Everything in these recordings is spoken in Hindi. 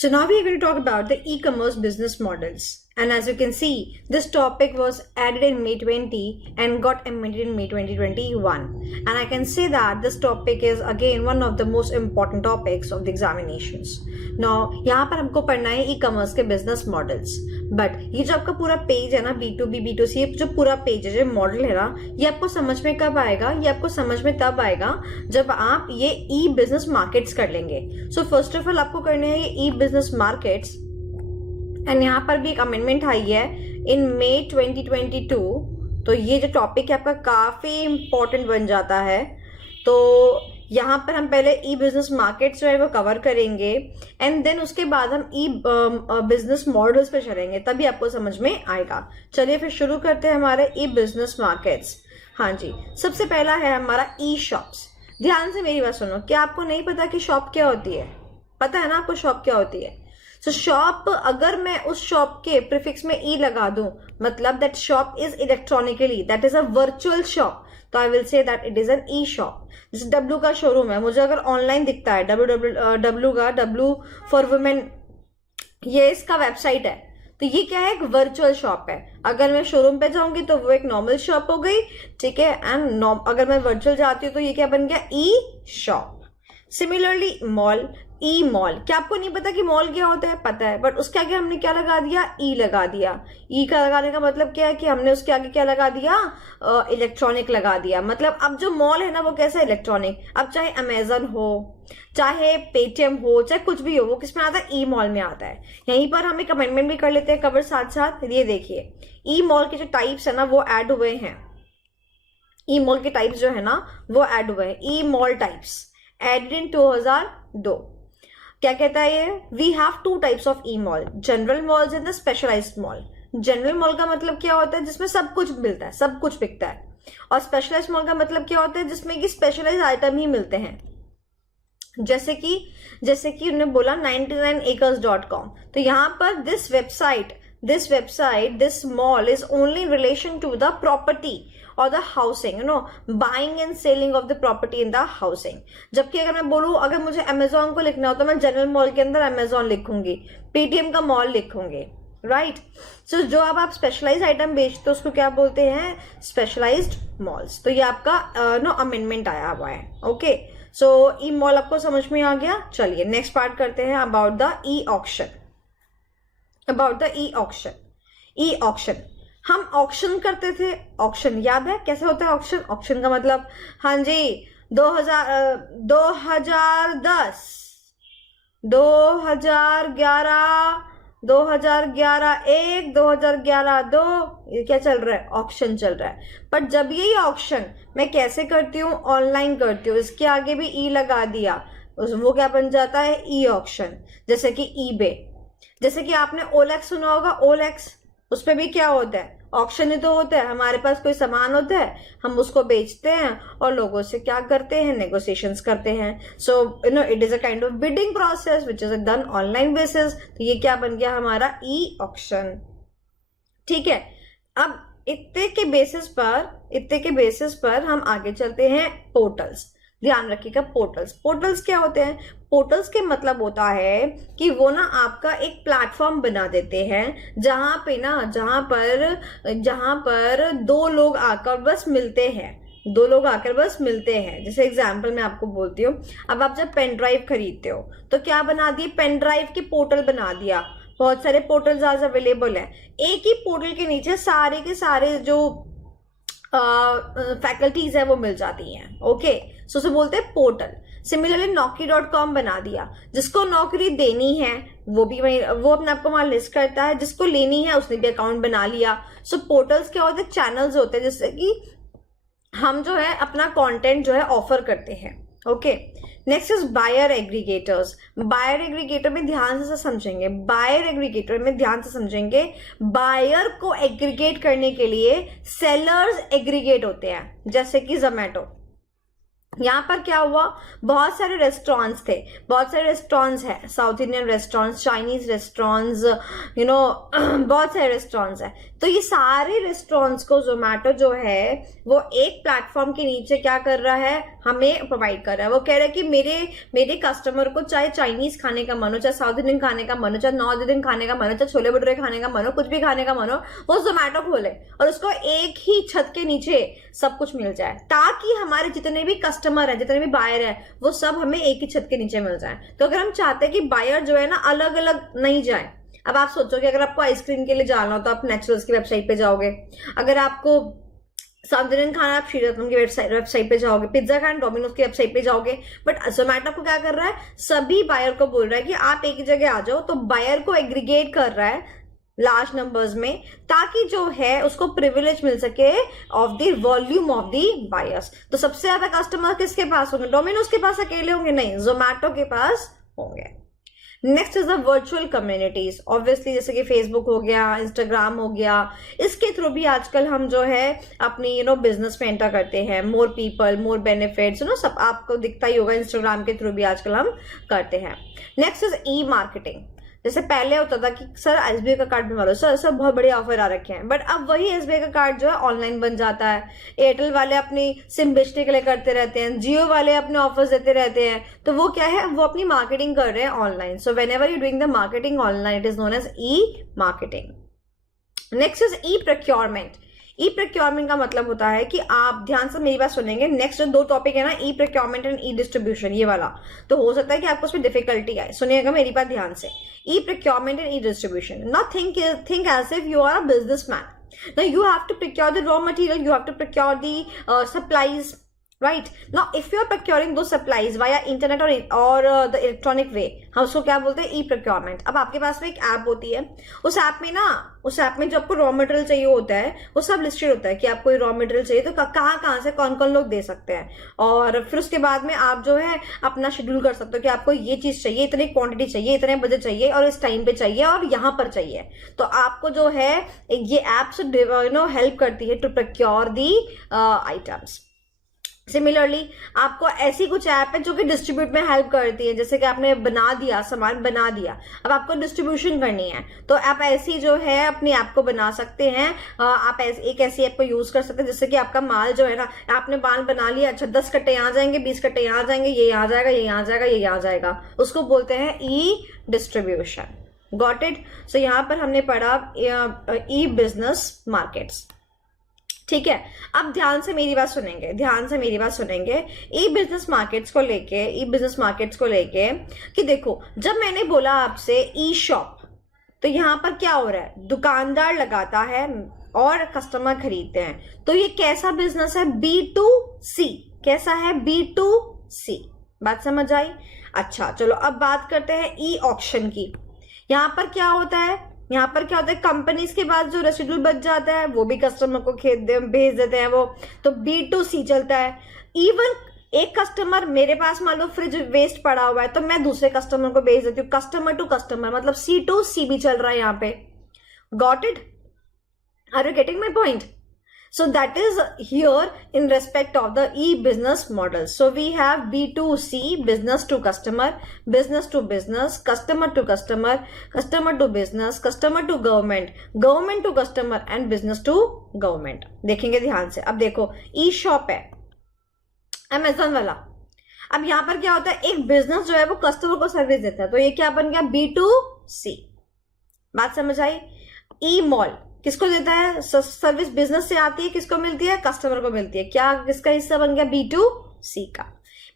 So now we are going to talk about the e-commerce business models. And as you can see, this topic was added in May 20 and got amended in May 2021. And I can say that this topic is again one of the most important topics of the examinations. Now, यहाँ पर हमको पढ़ना है e-commerce के business models. But ये जो आपका पूरा पेज है ना, B2B, B2C, ये जो पूरा पेज है, जो मॉडल है ना, ये आपको समझ में कब आएगा? ये आपको समझ में तब आएगा जब आप ये e-business markets कर लेंगे. So first of all आपको करने हैं ये e-business markets. एंड यहाँ पर भी एक अमेंडमेंट आई है इन मई 2022. तो ये जो टॉपिक है आपका काफ़ी इम्पोर्टेंट बन जाता है. तो यहाँ पर हम पहले ई बिजनेस मार्केट्स जो है वो कवर करेंगे एंड देन उसके बाद हम ई बिजनेस मॉडल्स पे चलेंगे, तभी आपको समझ में आएगा. चलिए फिर शुरू करते हैं हमारे ई बिजनेस मार्केट्स. हाँ जी, सबसे पहला है हमारा ई शॉप्स. ध्यान से मेरी बात सुनो. क्या आपको नहीं पता कि शॉप क्या होती है? पता है ना आपको शॉप क्या होती है? सो शॉप, अगर मैं उस शॉप के प्रीफिक्स में ई लगा दूं, मतलब that shop is electronically, that is a virtual shop, तो I will say that it is an e shop. जैसे डब्लू का शोरूम है, मुझे अगर ऑनलाइन दिखता है डब्लू का, डब्लू फॉर वुमेन, ये इसका वेबसाइट है, तो ये क्या है? एक वर्चुअल शॉप है. अगर मैं शोरूम पे जाऊंगी तो वो एक नॉर्मल शॉप हो गई, ठीक है. एंड अगर मैं वर्चुअल जाती हूँ तो ये क्या बन गया? ई शॉप. सिमिलरली मॉल, ई मॉल. क्या आपको नहीं पता कि मॉल क्या होता है? पता है, बट उसके आगे हमने क्या लगा दिया? ई लगा दिया. ई का लगाने का मतलब क्या है कि हमने उसके आगे क्या लगा दिया? इलेक्ट्रॉनिक लगा दिया. मतलब अब जो मॉल है ना वो कैसा? इलेक्ट्रॉनिक. अब चाहे अमेजन हो, चाहे पेटीएम हो, चाहे कुछ भी हो, वो किस में आता है? ई मॉल में आता है. यहीं पर हम एक अमेंडमेंट भी कर लेते हैं कवर साथ साथ. ये देखिए, ई मॉल के जो टाइप्स है ना वो ऐड हुए हैं. ई मॉल के टाइप्स जो है ना वो ऐड हुए हैं. E mall types added in 2002. क्या कहता है ये? We have two types of e mall, general malls and the specialised mall. General mall का मतलब क्या होता है? जिसमें सब कुछ मिलता है, सब कुछ बिकता है. और स्पेशलाइज्ड मॉल का मतलब क्या होता है? जिसमें कि स्पेशलाइज्ड आइटम ही मिलते हैं. जैसे कि उन्होंने बोला 99acres.com. तो यहाँ पर this website, this mall is only in relation to the property और the housing, buying and selling of the property in the housing. जबकि अगर मैं बोलूं, अगर मुझे अमेजोन को लिखना हो तो मैं जनरल मॉल के अंदर अमेजोन लिखूंगी, पेटीएम का मॉल लिखूंगी, राइट. सो जो अब आप स्पेशलाइज्ड आइटम बेचते हो उसको क्या बोलते हैं? Specialised malls. तो ये आपका अमेंडमेंट आया हुआ है. ओके, सो ई मॉल आपको समझ में आ गया. चलिए नेक्स्ट पार्ट करते हैं about the e auction. E auction हम ऑक्शन करते थे. ऑक्शन याद है कैसे होता है ऑक्शन? ऑक्शन का मतलब, हाँ जी, 2010, 2011, 2011-1, 2011-2, ये क्या चल रहा है? ऑक्शन चल रहा है. पर जब ये ऑक्शन मैं कैसे करती हूँ? ऑनलाइन करती हूँ. इसके आगे भी ई लगा दिया, वो क्या बन जाता है? E auction. जैसे कि ईबे, जैसे कि आपने ओलेक्स सुना होगा. ओलेक्स, उस पर भी क्या होता है? ऑक्शन ही तो होता है. हमारे पास कोई सामान होता है, हम उसको बेचते हैं और लोगों से क्या करते हैं? नेगोशिएशंस करते हैं. So it is a kind of bidding process which is done online basis. तो ये क्या बन गया? हमारा ई ऑक्शन. ठीक है. अब इतने के बेसिस पर हम आगे चलते हैं. पोर्टल्स. ध्यान रखिएगा, पोर्टल्स क्या होते हैं? पोर्टल्स के मतलब होता है कि वो ना आपका एक प्लेटफॉर्म बना देते हैं जहां पर दो लोग आकर बस मिलते हैं. जैसे एग्जांपल मैं आपको बोलती हूँ. अब आप जब पेन ड्राइव खरीदते हो तो क्या बना दिए? पेन ड्राइव की पोर्टल बना दिया. बहुत सारे पोर्टल्स आज अवेलेबल है. एक ही पोर्टल के नीचे सारे के सारे जो फैकल्टीज है वो मिल जाती हैं. ओके, सो उसे बोलते हैं पोर्टल. सिमिलरली Naukri.com बना दिया. जिसको नौकरी देनी है वो अपने आप को वहां लिस्ट करता है, जिसको लेनी है उसने भी अकाउंट बना लिया. सो पोर्टल्स क्या होते हैं? चैनल्स होते हैं जिससे कि हम जो है अपना कंटेंट जो है ऑफर करते हैं. Okay, next is buyer aggregators. Buyer aggregator में ध्यान से समझेंगे. बायर को एग्रीगेट करने के लिए सेलर्स एग्रीगेट होते हैं. जैसे कि जोमेटो, यहाँ पर क्या हुआ, बहुत सारे रेस्टोरेंट्स थे, बहुत सारे रेस्टोरेंट्स हैं, south Indian restaurants, Chinese restaurants, बहुत सारे रेस्टोरेंट्स हैं। तो ये सारे रेस्टोरेंट्स को जोमेटो जो है वो एक प्लेटफॉर्म के नीचे क्या कर रहा है, हमें प्रोवाइड कर रहा है। वो कह रहा है कि मेरे कस्टमर को चाहे चाइनीज खाने का मन हो, चाहे साउथ इंडियन खाने का मन हो, चाहे नॉर्थ इंडियन खाने का मन हो, चाहे छोले भटूरे खाने का मन हो, कुछ भी खाने का मन हो, वो जोमेटो खोले और उसको एक ही छत के नीचे सब कुछ मिल जाए, ताकि हमारे जितने भी कस्टमर है, जितने भी बायर है, वो सब हमें एक ही छत के नीचे मिल जाए। तो अगर हम चाहते हैं कि बायर जो है ना अलग अलग नहीं जाए, अब आप सोचो कि अगर आपको आइसक्रीम के लिए जाना हो तो आप नेचुरल्स की वेबसाइट पे जाओगे, अगर आपको साउथ इंडियन खाना आप श्रीरत्नम की वेबसाइट पे जाओगे, पिज्जा खाना डोमिनोज की वेबसाइट पे जाओगे। बट जोमेटो को क्या कर रहा है, सभी बायर को बोल रहा है कि आप एक ही जगह आ जाओ। तो बायर को एग्रीगेट कर रहा है लार्ज नंबर्स में, ताकि जो है उसको प्रिविलेज मिल सके of the volume of the buyers. तो सबसे ज्यादा कस्टमर किसके पास होंगे, डोमिनोज के पास अकेले होंगे नहीं, जोमेटो के पास होंगे। Next is the virtual communities, obviously जैसे कि फेसबुक हो गया, इंस्टाग्राम हो गया, इसके थ्रू भी आजकल हम जो है अपनी बिजनेस में एंटर करते हैं। मोर पीपल मोर बेनिफिट्स, सब आपको दिखता ही होगा, इंस्टाग्राम के थ्रू भी आजकल हम करते हैं। Next is E marketing. जैसे पहले होता था कि सर एसबीआई का कार्ड बनवा लो, सर बहुत बड़े ऑफर आ रखे हैं, बट अब वही एसबीआई का कार्ड जो है ऑनलाइन बन जाता है। एयरटेल वाले अपनी सिम बेचने के लिए करते रहते हैं, जियो वाले अपने ऑफर्स देते रहते हैं, तो वो क्या है, वो अपनी मार्केटिंग कर रहे हैं online. So whenever you doing the marketing online, it is known as e marketing. Next is e procurement. E procurement का मतलब होता है कि आप ध्यान से मेरी बात सुनेंगे, नेक्स्ट जो दो टॉपिक है ना, ई प्रोक्योरमेंट एंड ई डिस्ट्रीब्यूशन, ये वाला तो हो सकता है कि आपको उसमें डिफिकल्टी आए, सुनिएगा मेरी बात ध्यान से। E procurement and e distribution, not think as if you are a businessman. Now you have to procure the raw material, you have to procure the supplies, right? Now if you are procuring those supplies via internet or the electronic way, हम उसको क्या बोलते हैं, ई प्रोक्योरमेंट। अब आपके पास में एक ऐप होती है, उस ऐप में जो आपको रॉ मटेरियल चाहिए होता है वो सब लिस्टेड होता है कि आपको रॉ मटेरियल चाहिए तो कहाँ से कौन कौन लोग दे सकते हैं, और फिर उसके बाद में आप जो है अपना शेड्यूल कर सकते हो कि आपको ये चीज चाहिए, इतनी क्वांटिटी चाहिए, इतने बजे चाहिए और इस टाइम पे चाहिए और यहाँ पर चाहिए। तो आपको जो है ये एप्स हेल्प करती है to procure the items. Similarly आपको ऐसी कुछ ऐप है जो कि डिस्ट्रीब्यूट में हेल्प करती है, जैसे कि आपने बना दिया, सामान बना दिया, अब आपको डिस्ट्रीब्यूशन करनी है, तो आप ऐसी जो है अपनी ऐप को बना सकते हैं। आप एक ऐसी ऐप को यूज कर सकते हैं जिससे कि आपका माल जो है ना, आपने माल बना लिया, अच्छा 10 कट्टे यहाँ जाएंगे, 20 कट्टे यहाँ जाएंगे, ये यहाँ जाएगा, ये यहाँ जाएगा, ये यहाँ जाएगा, उसको बोलते हैं e distribution. Got it? So यहाँ पर हमने पढ़ा ई बिजनेस मार्केट्स, ठीक है। अब ध्यान से मेरी बात सुनेंगे, ई बिजनेस मार्केट्स को लेके कि देखो, जब मैंने बोला आपसे ई शॉप, तो यहाँ पर क्या हो रहा है, दुकानदार लगाता है और कस्टमर खरीदते हैं, तो ये कैसा बिजनेस है, B2C। कैसा है, B2C। बात समझ आई? अच्छा चलो अब बात करते हैं ई ऑक्शन की। यहाँ पर क्या होता है, कंपनीज के पास जो रेसिडुअल बच जाता है वो भी कस्टमर को भेज देते हैं वो, तो B2C चलता है। इवन एक कस्टमर, मेरे पास मान लो फ्रिज वेस्ट पड़ा हुआ है तो मैं दूसरे कस्टमर को भेज देती हूँ, कस्टमर टू कस्टमर, मतलब C2C भी चल रहा है यहाँ पे। Got it? Are you getting my point? So that is here in respect of the e-business model. So we have B2C, business to customer, business to business, customer to customer, customer to business, customer to government, government to customer and business to government. देखेंगे ध्यान से। अब देखो e-shop है Amazon वाला। अब यहाँ पर क्या होता है, एक बिजनेस जो है वो कस्टमर को सर्विस देता है, तो ये क्या बन गया, B2C। बात समझ आई? ई-मॉल किसको देता है, सर्विस बिजनेस से आती है, किसको मिलती है, कस्टमर को मिलती है, क्या किसका हिस्सा बन गया, B2C का।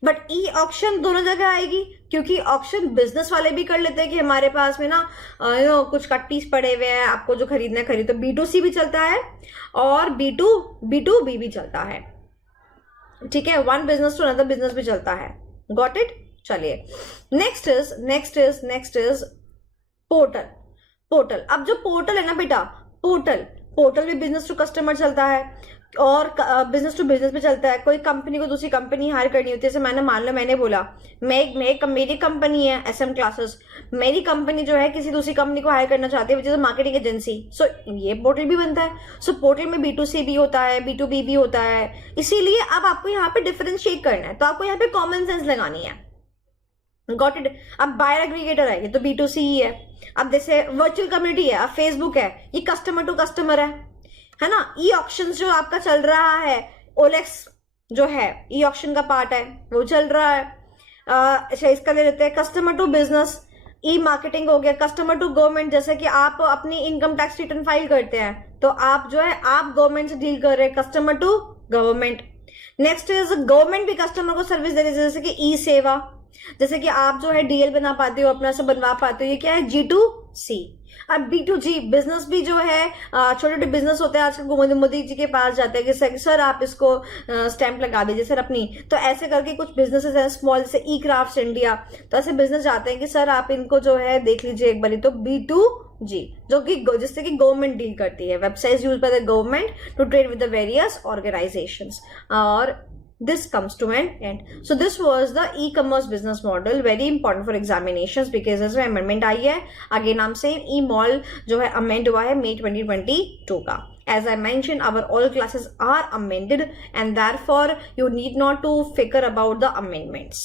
बट ई ऑक्शन दोनों जगह आएगी, क्योंकि ऑक्शन बिजनेस वाले भी कर लेते हैं कि हमारे पास में ना कुछ कट्टीज पड़े हुए हैं, आपको जो खरीदना है खरीदो, तो B2C भी चलता है और B2B भी चलता है, ठीक है, one business to another business भी चलता है। Got it? चलिए नेक्स्ट इज पोर्टल। अब जो पोर्टल है ना बेटा, पोर्टल भी बिजनेस टू कस्टमर चलता है। और बिजनेस टू बिजनेस में चलता है। कोई कंपनी को दूसरी कंपनी हायर करनी होती है, जैसे मैंने मान लो मैंने बोला मेरी कंपनी है SM क्लासेस, मेरी कंपनी जो है किसी दूसरी कंपनी को हायर करना चाहती है विच इज मार्केटिंग एजेंसी, सो ये पोर्टल भी बनता है। सो पोर्टल में B2C भी होता है, B2B भी होता है। इसीलिए अब आपको यहाँ पे डिफरेंशिएट करना है, तो आपको यहाँ पे कॉमन सेंस लगानी है। Got it. अब बायर एग्रीगेटर है, ये तो B2C ही है। अब जैसे वर्चुअल कम्युनिटी है, अब फेसबुक है, ये कस्टमर टू कस्टमर है ना। ई ऑक्शन जो आपका चल रहा है, OLX जो है ई ऑक्शन का पार्ट है, वो चल रहा है। अच्छा, इसका ले लेते हैं customer to business, e marketing हो गया। कस्टमर टू गवर्नमेंट, जैसे कि आप अपनी इनकम टैक्स रिटर्न फाइल करते हैं, तो आप जो है आप गवर्नमेंट से डील कर रहे हैं, customer to government. Next is government भी कस्टमर को सर्विस दे रही है, जैसे कि ई सेवा, जैसे कि आप जो है DL बना पाते हो, अपना से बनवा पाते हो, ये क्या है G2C। अब B2G बिजनेस भी जो है छोटे छोटे बिजनेस होते हैं, आजकल मोदी जी के पास जाते हैं कि सर आप इसको स्टैंप लगा दीजिए सर अपनी, तो ऐसे करके कुछ बिजनेसेस हैं स्मॉल, जैसे E-क्राफ्ट्स इंडिया, तो ऐसे बिजनेस जाते हैं कि सर आप इनको जो है देख लीजिए एक बारी। तो B2G जो कि जिससे कि गवर्नमेंट डील करती है, websites use by the government to trade with the various organisations, और this comes to an end. So this was the e-commerce business model, very important for examinations because इसमें amendment आई है। Again I'm saying e-mall जो है amend हुआ है May 2022 का। As I mentioned, our all classes are amended and therefore you need not to figure about the amendments.